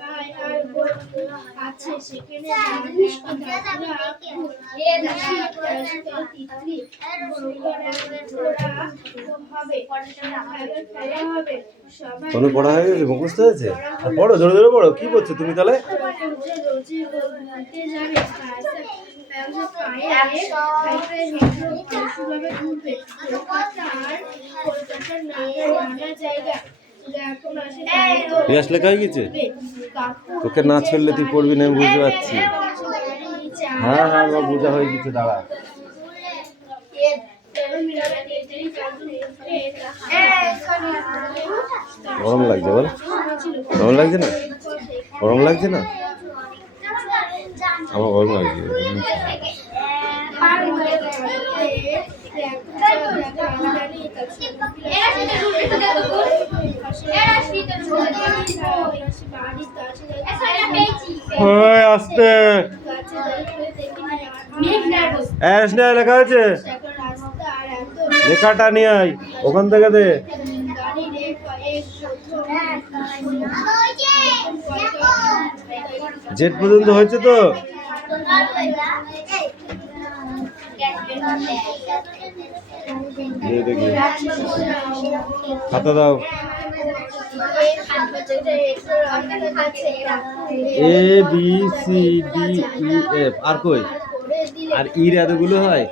ভাই আর বোন আছে সেখানে কোনো পড়া হয়ে গেছে, মুখস্থ হয়েছে? আর পড়ো, জোরে জোরে পড়ো। কি করছো তুমি তাহলে? রিয়াস লেখা হয়ে গেছে? তোকে না ছাড়লে তুই পড়বি না, আমি বুঝতে পারছি। হ্যাঁ হ্যাঁ, আমার বোঝা হয়ে গেছে, দাঁড়া। গরম লাগছে বল? গরম লাগছে না? গরম লাগছে না? আমার গরম লাগছে। আসতে লেখা আছে, লেখাটা নিয়ে আয় ওখান থেকে দে। জেড পর্যন্ত হয়েছে তো? খাতা দাও। A B C D E F, আর কই? আর ইর এতগুলো হয়?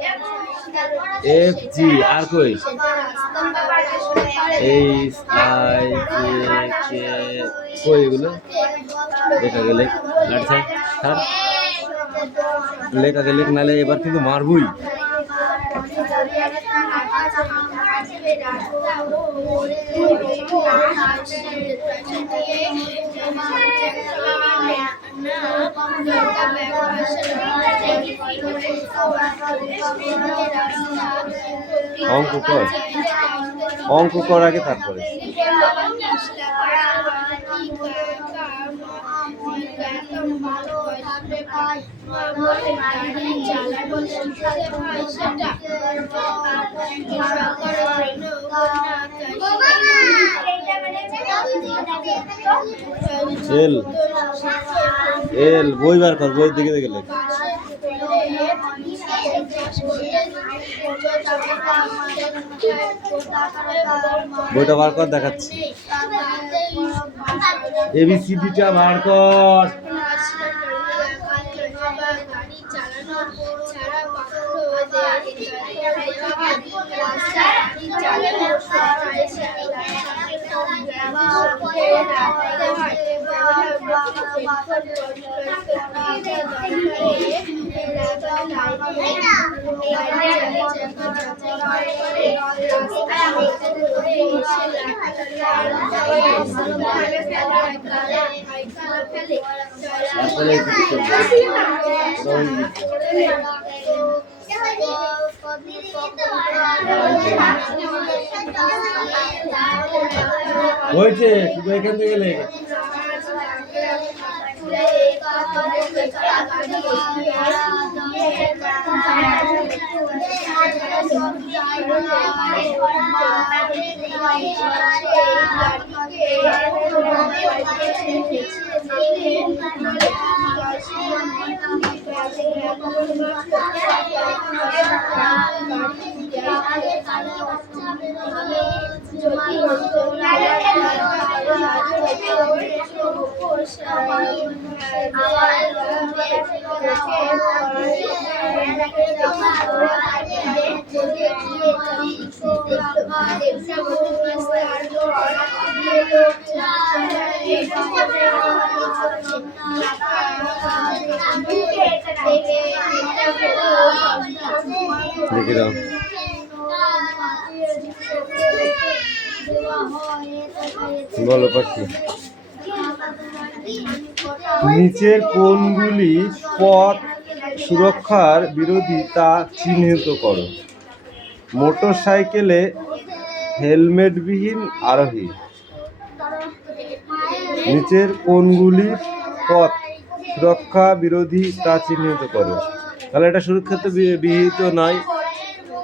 এফ জি, আর কই? এইচ আই জে কে, কই এগুলো? লেখা গেলে লেখা গেলে নালে এবার কিন্তু মারবই। অঙ্ক কর, অঙ্ক কর আগে, তারপরে এল এল বই বার কর, বই দিকে দেখে লেখ। বইটা বার কর, দেখাচ্ছি। এবিসিডিটা বার কর। হয়েছে, শুধু এখান থেকে লেখ। লিখে দাও। বলো পাখি, নিচের কোনগুলি পথ সুরক্ষার বিরোধী তা চিহ্নিত করো। মোটর সাইকেলে হেলমেটবিহীন আরোহী। নিচের কোনগুলি পথ সুরক্ষা বিরোধী তা চিহ্নিত করো। তাহলে এটা সুরক্ষিত বিহিত নয়,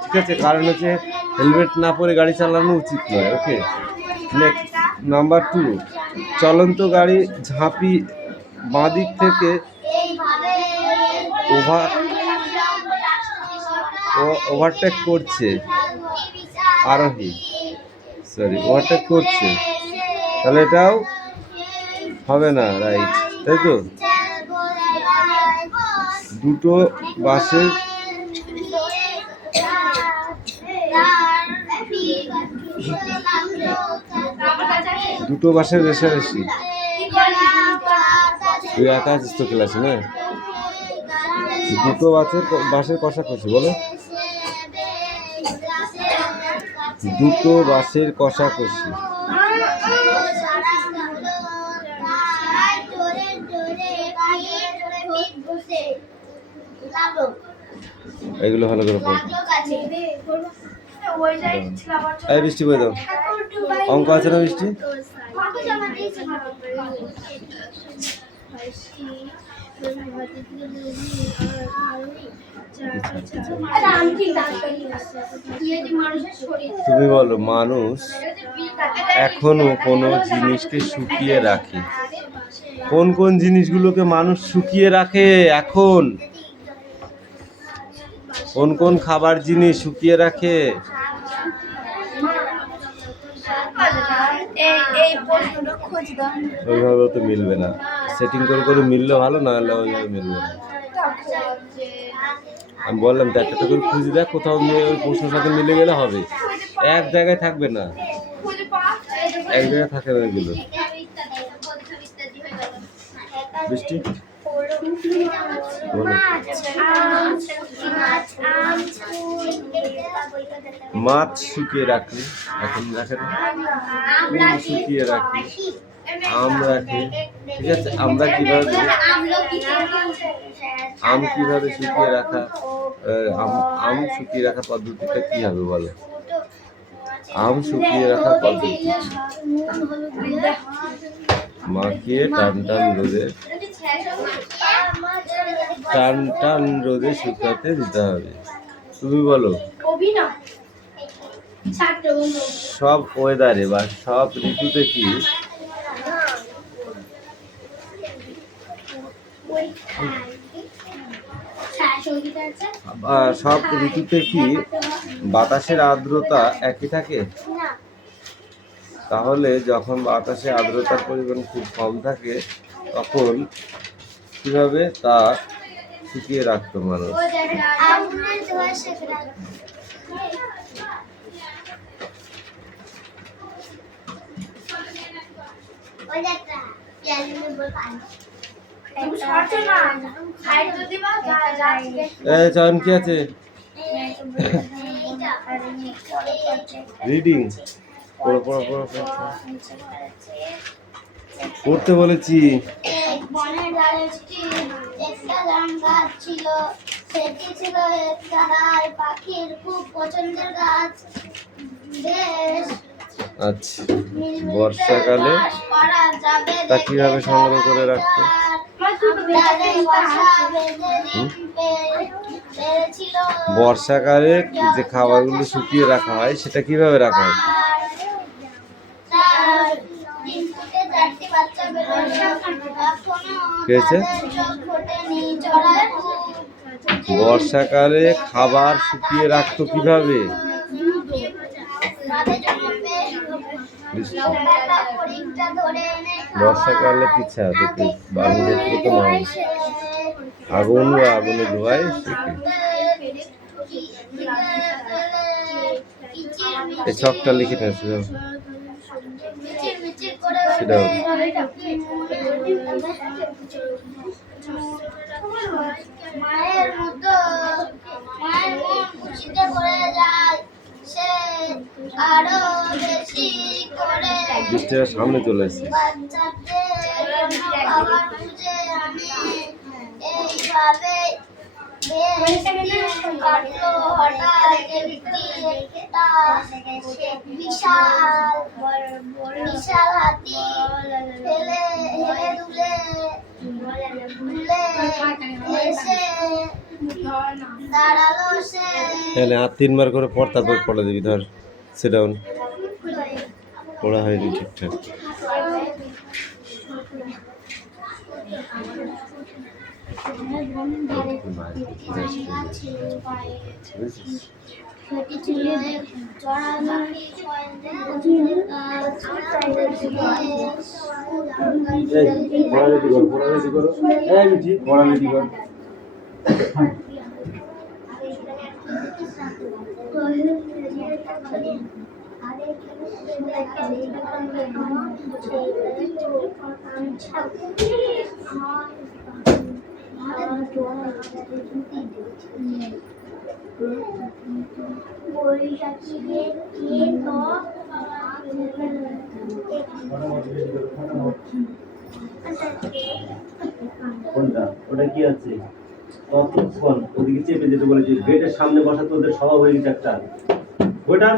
ঠিক আছে, কারণ হচ্ছে হেলমেট না পরে গাড়ি চালানো উচিত নয়। ওকে, নেক্সট নাম্বার 2। চলন্ত গাড়ি ঝাঁপি বাঁদিক থেকে ওভারটেক করছে আরোহী, ওভারটেক করছে, তাহলে এটাও হবে না, রাইট, তাই তো? দুটো বাসের রেষারেষি, তুই একা আছিস তো ক্লাসে না? দুটো বাসের কষাকষি, বলো। দুটো বাসের কষাকষি, এগুলো ভালো করে পড়ো। এই বৃষ্টি বই দাও, অঙ্ক আছে না বৃষ্টি? তুমি বলো, মানুষ এখনো কোনো জিনিসকে শুকিয়ে রাখে। কোন কোন জিনিসগুলোকে মানুষ শুকিয়ে রাখে এখন? কোন কোন খাবার জিনিস শুকিয়ে রাখে? ওইভাবে তো মিলবে না, সেটিং করে করে মিললে ভালো, না হলে ওইভাবে মিলবে না। আমি বললাম তো একটা করে খুঁজে দেখ, কোথাও ওই প্রশ্নের সাথে মিলে গেলে হবে, এক জায়গায় থাকবে না, এক জায়গায় থাকে না এগুলো। বৃষ্টি মাছ শুকিয়ে রাখি, এখন রাখে না, শুকিয়ে রাখি, আম রাখি, ঠিক আছে? আমরা কিভাবে আম কিভাবে শুকিয়ে রাখা, আম শুকিয়ে রাখার পদ্ধতিটা কি হবে বলো? আম শুকিয়ে রাখার পদ্ধতি মাখিয়ে টান টান রোদে শুকাতে দিতে হবে। তুমি বলো, সব ওয়েদারে বা সব ঋতুতে কি সব ঋতুতে কি বাতাসের আর্দ্রতা একই থাকে? তাহলে যখন বাতাসে আর্দ্রতার পরিমাণ খুব কম থাকে তখন কিভাবে তা শুকিয়ে রাখতো মানুষ? চয়ন কি আছে? রিডিং পড়তে বলেছি। বনের ধারে একটা গাছ ছিল, সেটি ছিল একটা রায় পাখির খুব পছন্দের গাছ। বেশ, আচ্ছা, বর্ষাকালে তা কিভাবে সংগ্রহ করে রাখতো? বর্ষাকালে যে খাবারগুলো শুকিয়ে রাখা হয় সেটা কিভাবে রাখা হয়? বর্ষাকালে খাবার শুকিয়ে রাখতো কিভাবে? বর্ষাকালে পিছা দেখতে বাংলাদেশ থেকে মানুষ আগুন বা আগুনে ধোয়ায় শুকিয়ে। এই ছকটা লিখে নিয়েছে সেটা মায়ের মতো মায়ের মন খুশিতে ভরে যায়, সে আরো বেশি করে বৃষ্টির সামনে চলে এসেছে। বাচ্চাদের জন্য খাবার খুঁজে আনে, এইভাবে কাটলো। হঠাৎ একটি একটা বিশাল হাতি হেলে দুলে এসে দাঁড়ালো। সে আর 3 বার করে পড়, তারপর পড়া দিবি। ধর সেটা পড়া হয়নি ঠিকঠাক। এই পড়া রেডি করো, পড়া রেডি করো। এই মিঠি পড়া রেডি করো। কোনটা ওটা কি আছে ততক্ষণ ওদিকে চেপে যেতে বলেছি গেটের সামনে বসা তোদের স্বভাব হয়ে গেছে একটা ওটা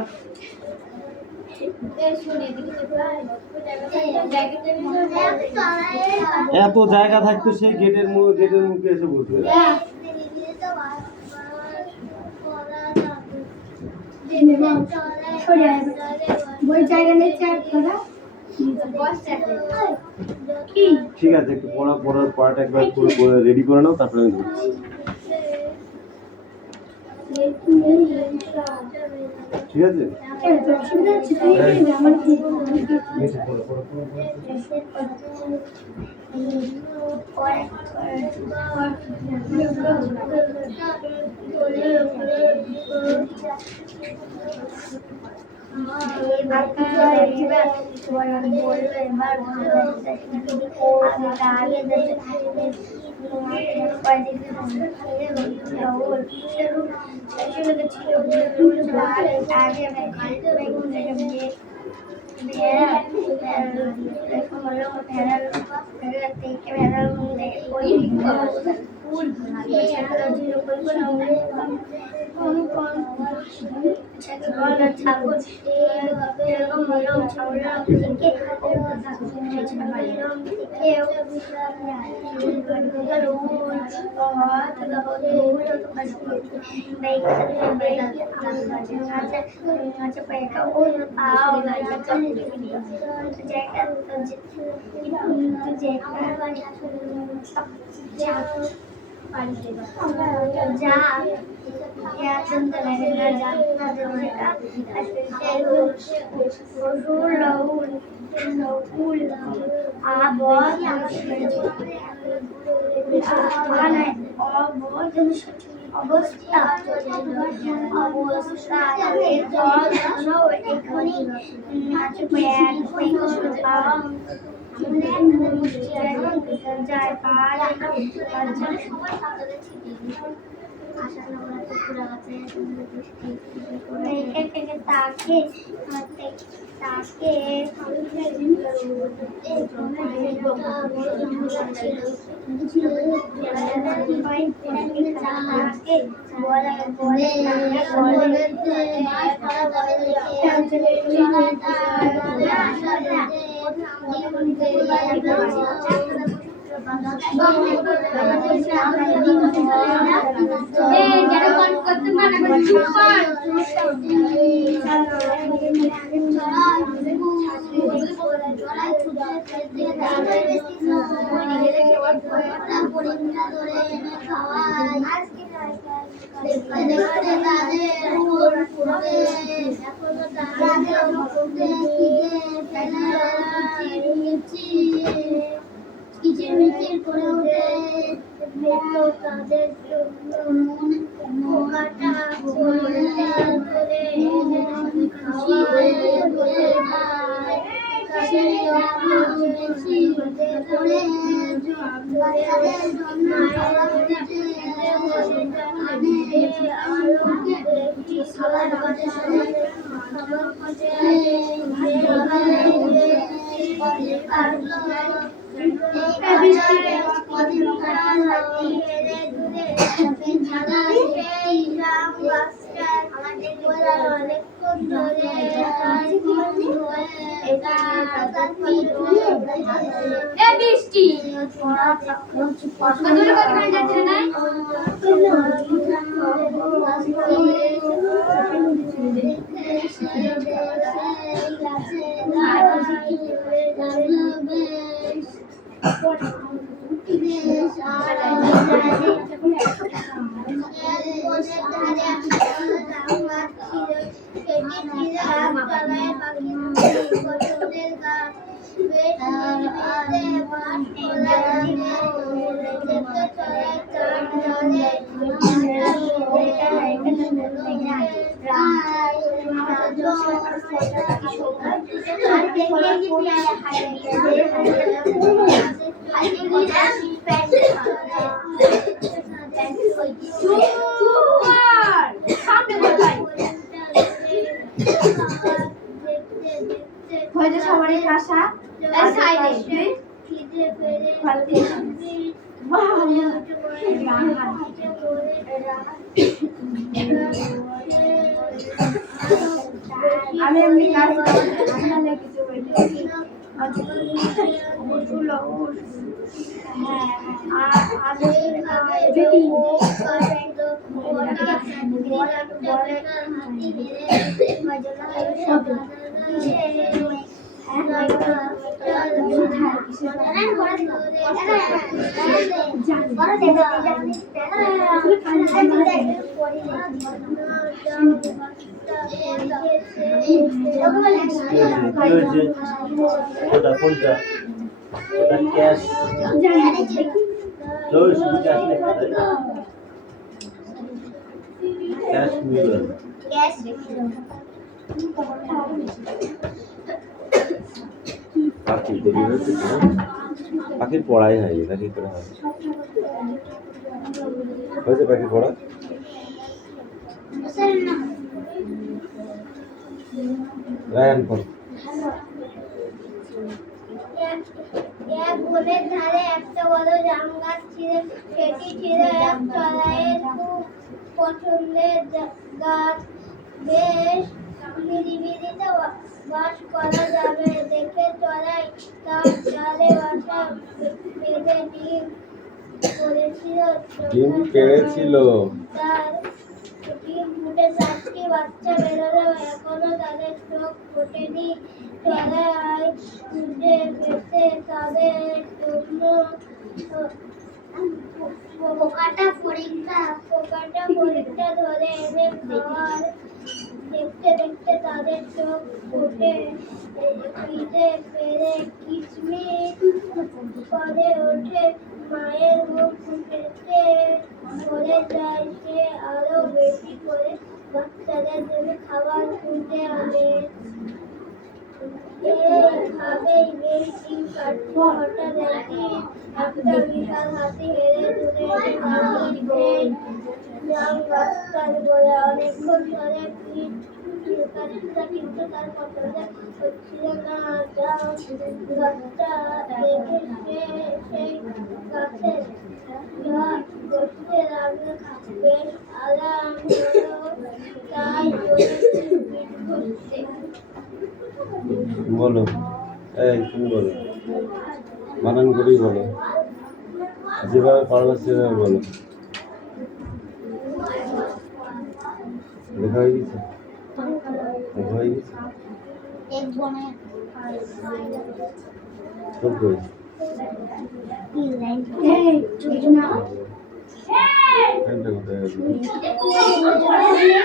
এত জায়গা থাকতো সেই গেটের মুখে এসে বসবে ঠিক আছে একটু পড়াটা একবার রেডি করে নাও তারপরে আমি ধরছি ঠিক আছে হয়েছে সবারই কাঁসা আমি এমনি কাজ কিছু ওটা কোনটা ওটা ক্যাশ ক্যাশ মিলার পাখি দেরি হয়েছে তো? পাখির পড়াই হয়নি নাকি করে হবে হয়েছে পাখির পড়া রায়ন পড় এক বনের ধারে একটা বড় জাম গাছ ছিল, সেটি ছিল এক চড়াইয়ের খুব পছন্দের গাছ। বেশ নিরিবিলিতে বাস করা যাবে দেখে চড়াই তার ডালে বাসা বেঁধে ডিম পেড়েছিল। তার ডিম ফুটে 4টি বাচ্চা বেরোলো, এখনো তাদের চোখ ফোটেনি। চড়াই খুঁজে পেতে তাদের জন্য পোকাটা ফড়িংটা ধরে এনে খাওয়ার। দেখতে দেখতে তাদের চোখ ফুটে খিদে পেরে কিচমিচ করে ওঠে। মায়ের মুখ পেতে পড়ে যায়, সে আরো বেশি করে বাচ্চাদের জন্য খাবার খুঁজে আনে। এইভাবেই বেশ দিন কাটছে। হঠাৎ একদিন একটা বিশাল হাতি হেরে দূরে জাম গাছটার বলে অনেকক্ষণ ধরে পিঠ চুলকাচ্ছিল, কিন্তু তার পছন্দ হচ্ছিল না। জাম গাছটা দেখে সেই গাছে বসতে লাগলো। বেশ আরাম হলো, তাই বলেছে পিঠ ঘষতে। বলো এই তুমি বলো বানান করেই বলো যেভাবে পারবে সেভাবে বলো লেখা হয়ে গেছে লেখা হয়ে গেছে খুব কই ফ্রেন্ডটা কোথায় আছে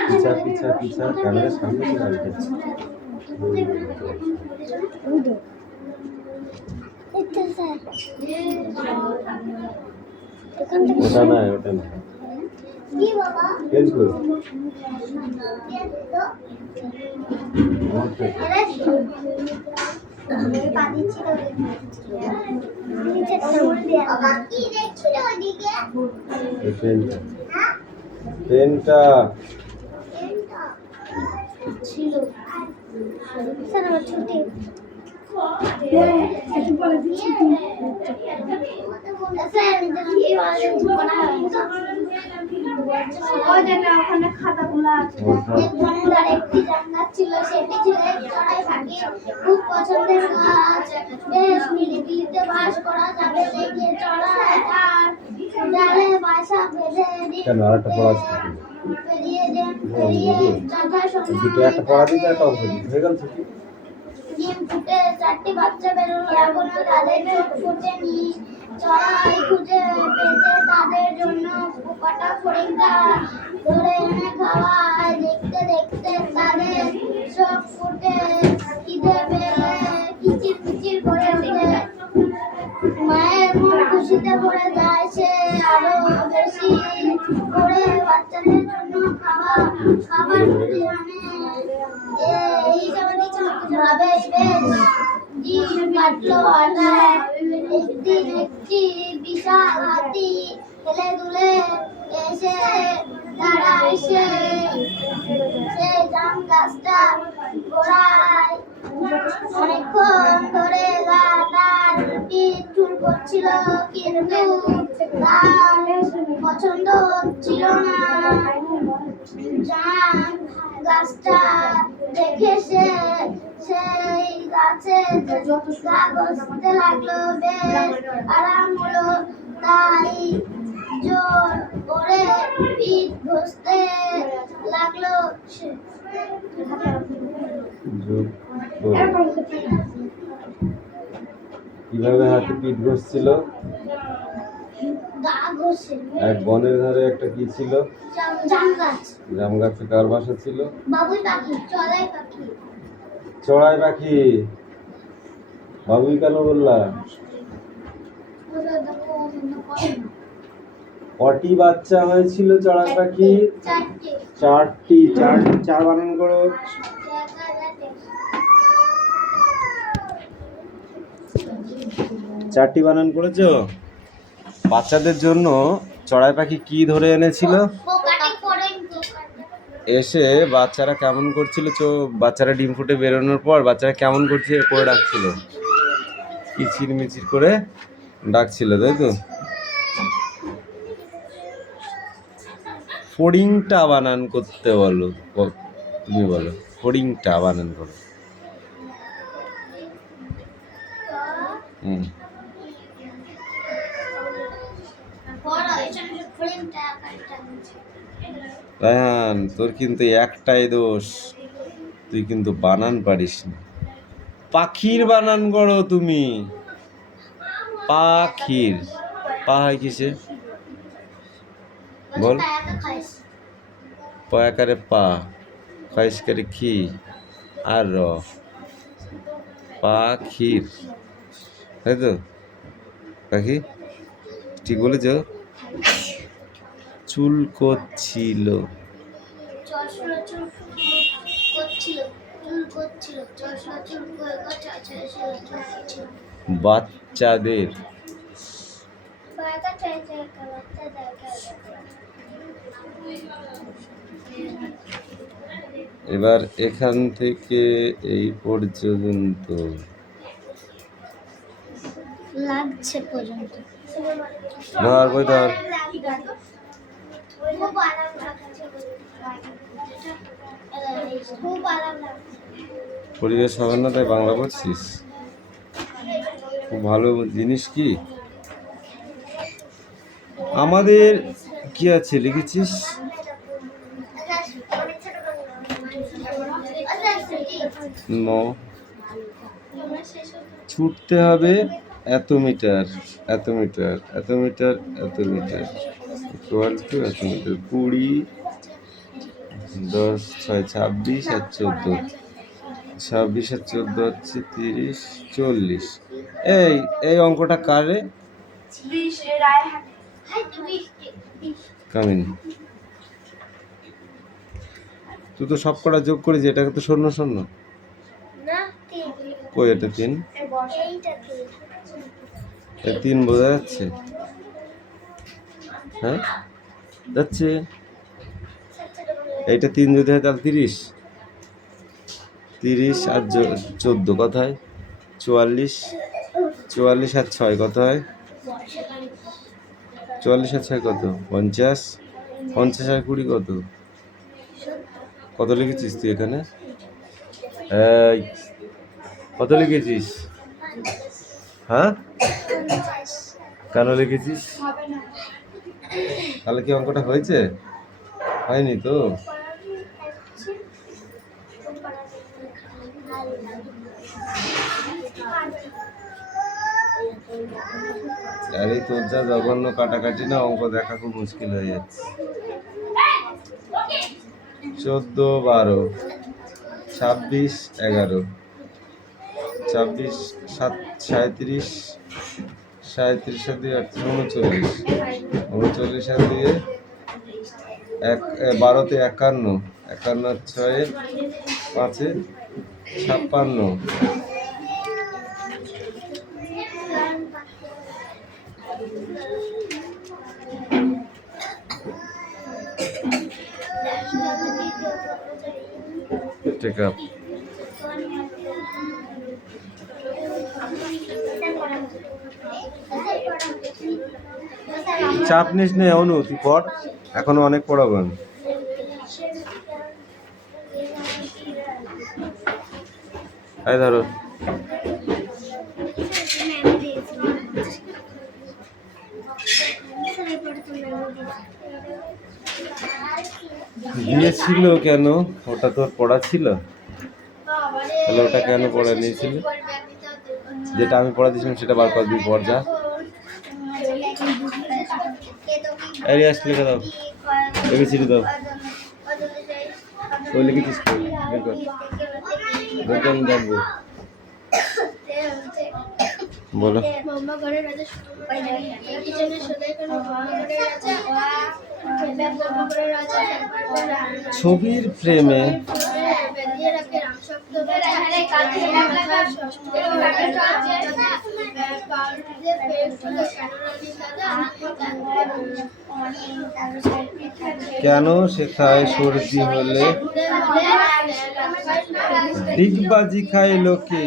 পিছা পিছা পিছা ক্যামেরার সামনে চলে আসবে ওটা না ওটা না পেন কই পেনটা ছিল স্যার আমার ছুটি ওখানে খাতাগুলো আছে একটি জান্নাত ছিল, সেটি ছিল এক চড়াই পাখি খুব পছন্দের গাছ। বেশ নিরিবিলিতে বাস করা যাবে দেখে চড়াই তার ডালে বাসা বেঁধে কেন আরেকটা পড়া আছে পেরিয়ে যথাসময়ে দুটো একটা পড়া দিতে একটা অঙ্ক দিতে হয়ে গেল ছুটি ডিম ফুটে 4টি বাচ্চা বেরোলো, এখনো তাদের চোখ ফোটেনি। চড়াই খুঁজে ফড়িংটা ধরে এনে খাওয়ায়। দেখতে দেখতে তাদের চোখ ফুটে, খিদে পেলে কিচির মিচির করে ওঠে। মায়ের মন খুশিতে ভরে যায়, সে আরো বেশি করে বাচ্চাদের জন্য খাবার খুঁজে আনে। এই ভাবে বেশ দিন কাটলো আটায়। একদিন একটি বিশাল হাতি হেলে দুলে এসে দাঁড়ায় সেই জাম গাছটা গোড়ায়। অনেকক্ষণ ধরে তার পিঠ চুল করছিল, কিন্তু তার পছন্দ হচ্ছিল না। জাম গাছটা দেখে সেই গাছে গা ঘষতে লাগলো। বেশ আরাম হলো, তাই জোর করে পিঠ ঘষতে লাগলো সে। কিভাবে হাতে পিঠ ঘষছিল? গা ঘষে। এক বনের ধারে একটা কি ছিল? জাম গাছ। জাম গাছে কার বাসা ছিল? বাবুই পাখি, চড়াই পাখি। চড়াই পাখি। বাবুই কেন বললা? কটি বাচ্চা হয়েছিল চড়াই পাখি? চারটি। চার বানান করো। চারটি বানান করেছো? বাচ্চাদের জন্য চড়াই পাখি কি ধরে এনেছিল? এসে বাচ্চারা কেমন করছিল, বাচ্চারা ডিম ফুটে বেরোনোর পর বাচ্চারা কেমন করছে করে ডাকছিল, কিচির মিচির করে ডাকছিল, তাই তো? ফড়িংটা বানান করতে বলো, তুমি বলো ফড়িংটা বানান করো। রায়হান, তোর কিন্তু একটাই দোষ, তুই কিন্তু বানান পারিস না। পাখির বানান করো তুমি। পাখির পা হয় কিসে বল? পয়াকারে পা, খাইসকারে খি, আর র। পাখির, তাই তো? পাখি ঠিক বলেছ। চুল করছিল, বাচ্চাদের। এবার এখান থেকে এই পর্যন্ত লাগছে পর্যন্ত। ধর বই ধর। পরিবেশ হবে না তাই বাংলা পড়ছিস? খুব ভালো জিনিস। কি আমাদের কি আছে লিখেছিস? ছুটতে হবে এত মিটার, এত মিটার, এত মিটার, এত মিটার, ইকুয়াল টু এত মিটার। 20, 10, 6, 26 আর 14, 26 আর 14 হচ্ছে 30, 40। এই অঙ্কটা কারে? কামিন, তুই তো সব কটা যোগ করেছি, এটাকে তো শূন্য শূন্য। কই এটা 3? 3 বোঝা যাচ্ছে? হ্যাঁ যাচ্ছে। এইটা 3 যদি হয় তাহলে 30, 30 আর 14 কত হয়? 44, 44 আর 6 কত হয়? 44 আর 6 কত? 50, 50 আর 20 কত? কত লিখেছিস তুই এখানে? কত লিখেছিস? হ্যাঁ কেন লিখেছিস? তাহলে কি অঙ্কটা হয়েছে? হয়নি তো। আর এই তোর যা জঘন্য কাটাকাটি না, অঙ্ক দেখা খুব মুশকিল হয়ে যাচ্ছে। 14, 12, 26, 11, 26, 37, 37 আর 2 39, 39 আর 2 12 তে 51, 51 আর 6 5 56। Take up. চাপ নিস নে অনু, তুই পড়, এখনো অনেক পড়াবো আমি। এই ধরো দিয়েছিল কেন? ওটা তোর পড়া ছিল? তাহলে ওটা কেন পড়া নিয়েছিল? যেটা আমি পড়া দিয়েছিলাম সেটা বার কর, দিয়ে পড় যা। এই রিয়াজ লিখে দাও, এবিসিডি দাও। ওই লিখেছিস তো, বের কর, বের কর, আমি দেখবো। বলো। ছবির ফ্রেমে কেন সেথায় সর্দি হলে ডিগবাজি খায় লোকে?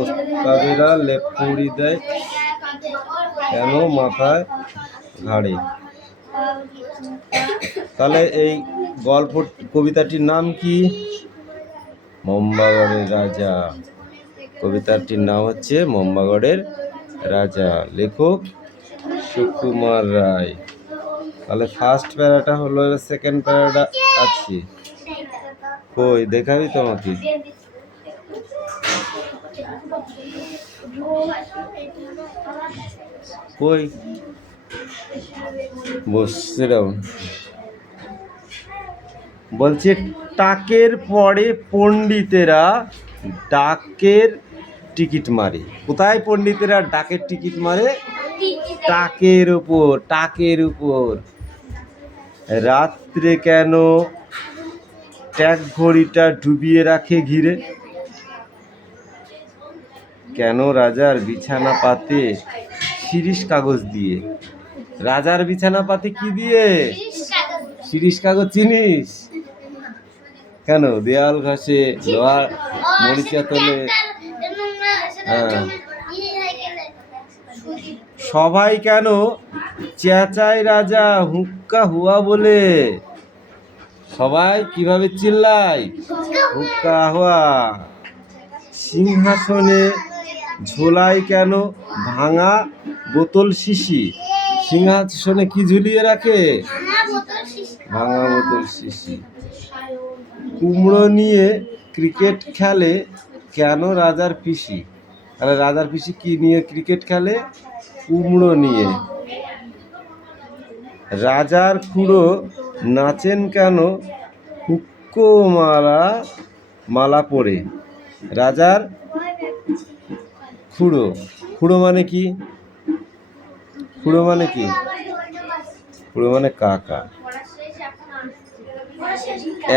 ওস্তাদেরা লেপুড়ি দেয় কেন মাথায় ঘাড়ে? তাহলে এই গল্প কবিতাটির নাম কি? মম্বাগড়ের রাজা। কবিতাটির নাম হচ্ছে মম্বাগড়ের রাজা, লেখক সুকুমার রায়। তাহলে ফার্স্ট প্যারাটা হলো, সেকেন্ড প্যারাটা আছে কই দেখাবি তোমাকে? কই বসে দাও। বলছে টাকের পরে পণ্ডিতেরা ডাকের টিকিট মারে। কোথায় পণ্ডিতেরা ডাকের টিকিট মারে? টাকের উপর, টাকের উপর। রাত্রে কেন ট্যাক ঘড়িটা ডুবিয়ে রাখে ঘিরে? কেন রাজার বিছানা পাতে শিরিষ কাগজ দিয়ে? রাজার বিছানা পাতে কি দিয়ে? শিরিষ কাগজ। চিনিস? কেন দেয়াল ঘষে, লোহার মরিচা তোলে। হ্যাঁ। সবাই কেন চেঁচায় রাজা হুক্কা হুয়া বলে? সবাই কিভাবে চিল্লায়? হুক্কা হুয়া। সিংহাসনে ঝোলায় কেন ভাঙা বোতল শিশি? সিংহাসনে কি ঝুলিয়ে রাখে? ভাঙা বোতল শিশি। কুমড়ো নিয়ে ক্রিকেট খেলে কেন রাজার পিসি? তাহলে রাজার পিসি কি নিয়ে ক্রিকেট খেলে? কুমড়ো নিয়ে। রাজার খুড়ো নাচেন কেন হুক্কো মালা পরে? রাজার খুড়ো, খুড়ো মানে কি? খুড়ো মানে কি? খুড়ো মানে কাকা।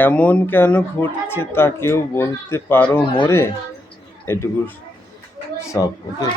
এমন কেন ঘটছে তা কেউ বলতে পারো মোরে? এটুকু সব। ওকে।